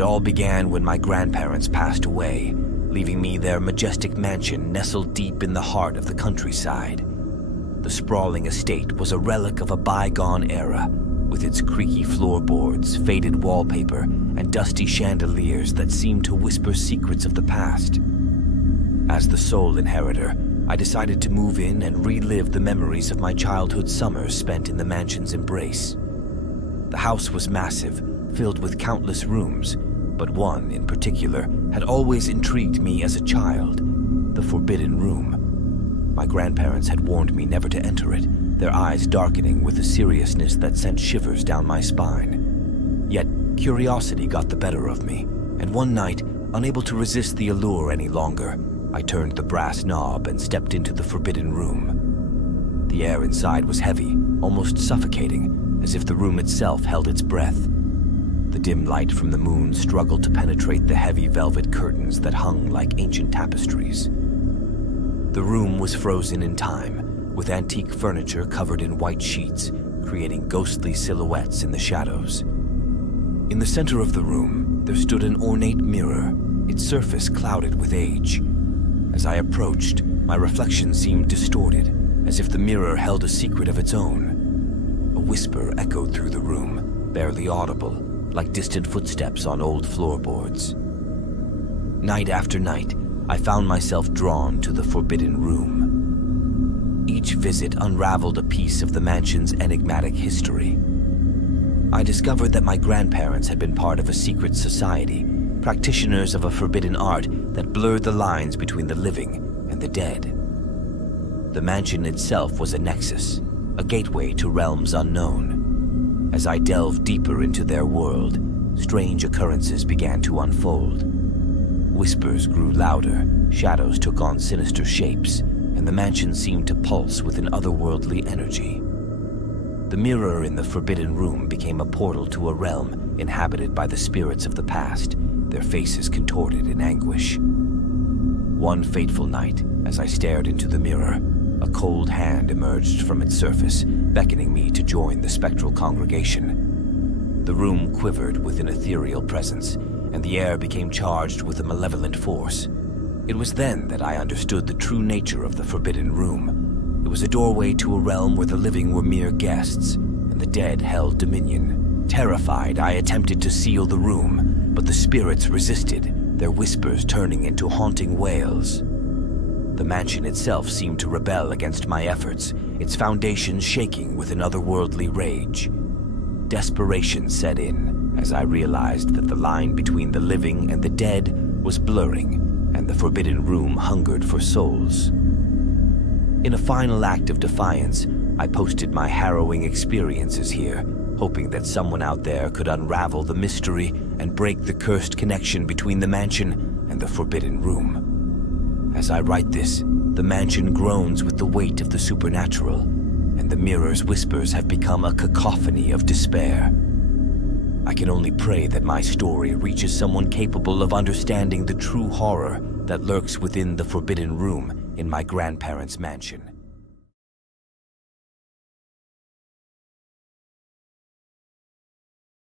It all began when my grandparents passed away, leaving me their majestic mansion nestled deep in the heart of the countryside. The sprawling estate was a relic of a bygone era, with its creaky floorboards, faded wallpaper, and dusty chandeliers that seemed to whisper secrets of the past. As the sole inheritor, I decided to move in and relive the memories of my childhood summers spent in the mansion's embrace. The house was massive, filled with countless rooms, but one in particular had always intrigued me as a child: the Forbidden Room. My grandparents had warned me never to enter it, their eyes darkening with a seriousness that sent shivers down my spine. Yet curiosity got the better of me, and one night, unable to resist the allure any longer, I turned the brass knob and stepped into the Forbidden Room. The air inside was heavy, almost suffocating, as if the room itself held its breath. The dim light from the moon struggled to penetrate the heavy velvet curtains that hung like ancient tapestries. The room was frozen in time, with antique furniture covered in white sheets, creating ghostly silhouettes in the shadows. In the center of the room, there stood an ornate mirror, its surface clouded with age. As I approached, my reflection seemed distorted, as if the mirror held a secret of its own. A whisper echoed through the room, barely audible, like distant footsteps on old floorboards. Night after night, I found myself drawn to the Forbidden Room. Each visit unraveled a piece of the mansion's enigmatic history. I discovered that my grandparents had been part of a secret society, practitioners of a forbidden art that blurred the lines between the living and the dead. The mansion itself was a nexus, a gateway to realms unknown. As I delved deeper into their world, strange occurrences began to unfold. Whispers grew louder, shadows took on sinister shapes, and the mansion seemed to pulse with an otherworldly energy. The mirror in the Forbidden Room became a portal to a realm inhabited by the spirits of the past, their faces contorted in anguish. One fateful night, as I stared into the mirror, a cold hand emerged from its surface, beckoning me to join the spectral congregation. The room quivered with an ethereal presence, and the air became charged with a malevolent force. It was then that I understood the true nature of the Forbidden Room. It was a doorway to a realm where the living were mere guests, and the dead held dominion. Terrified, I attempted to seal the room, but the spirits resisted, their whispers turning into haunting wails. The mansion itself seemed to rebel against my efforts, its foundations shaking with an otherworldly rage. Desperation set in as I realized that the line between the living and the dead was blurring, and the Forbidden Room hungered for souls. In a final act of defiance, I posted my harrowing experiences here, hoping that someone out there could unravel the mystery and break the cursed connection between the mansion and the Forbidden Room. As I write this, the mansion groans with the weight of the supernatural, and the mirror's whispers have become a cacophony of despair. I can only pray that my story reaches someone capable of understanding the true horror that lurks within the Forbidden Room in my grandparents' mansion.